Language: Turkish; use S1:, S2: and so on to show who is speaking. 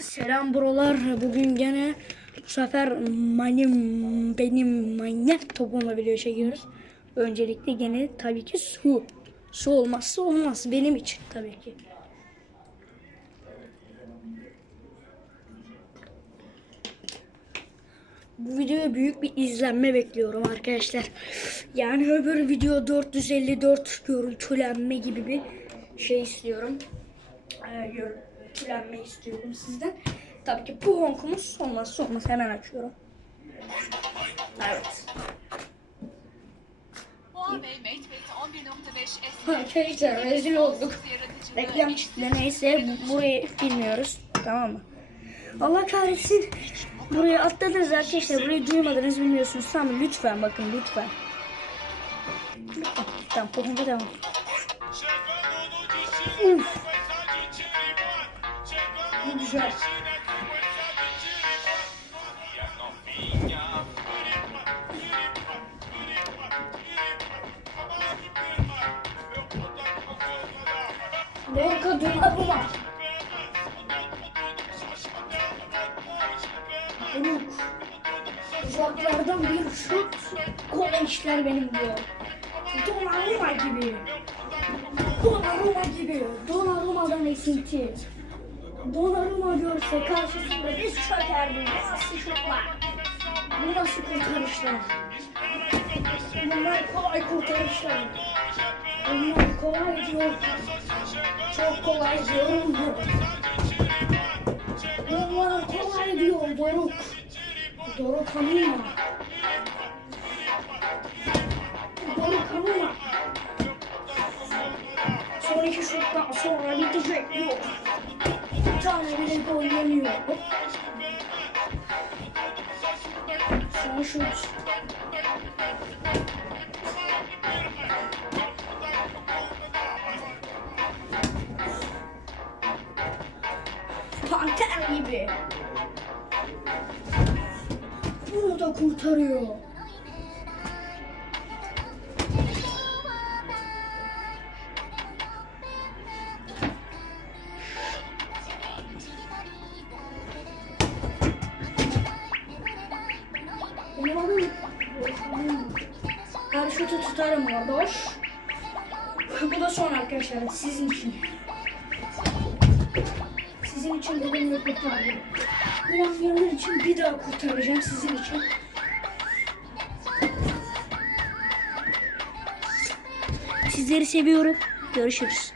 S1: Selam brolar. Bugün gene bu sefer benim benim manyak topumla video çekiyoruz. Öncelikle gene tabii ki su. Su olmazsa olmaz benim için tabii ki. Bu videoya büyük bir izlenme bekliyorum arkadaşlar. Yani öbür video 454 görüntülenme gibi bir şey istiyorum. Ee, görüntülenme istiyorum sizden. Tabii ki bu honkumuz olmazsa olmaz. Hemen açıyorum. Evet.
S2: Huawei Mate 11.5 S
S1: Arkadaşlar rezil olduk. Reklam çıktı neyse bu- burayı bilmiyoruz. Tamam mı? Allah kahretsin. Burayı atladınız arkadaşlar. Burayı duymadınız bilmiyorsunuz. Tamam lütfen bakın lütfen. Tamam pohonda devam. Uf. Bu güzel. Dorka Dunaruma. Doruk. Uzaklardan bir şut. Kolay işler benim diyor. Donnarumma gibi. Donnarumma gibi. Donnarumma'dan esinti. Donnarumma görse karşısında biz çökerdi. Nasıl şutlar. Bu nasıl kurtarışlar. Bunlar kolay kurtarışlar. Bunlar kolay diyor. Çok kolay diyorum. Bunlar kolay diyor Doruk. Doruk Hanım'a. Doruk Hanım'a. Son iki şuttan sonra bitecek yok. Bir tane bile gol yemiyor. Son şut. Panter gibi. Bunu da kurtarıyor. Şutu tutarım kardeş. Bu da son arkadaşlar sizin için. Sizin için bugün yok kurtardım. İnanmayanlar için bir daha kurtaracağım sizin için. Sizleri seviyorum. Görüşürüz.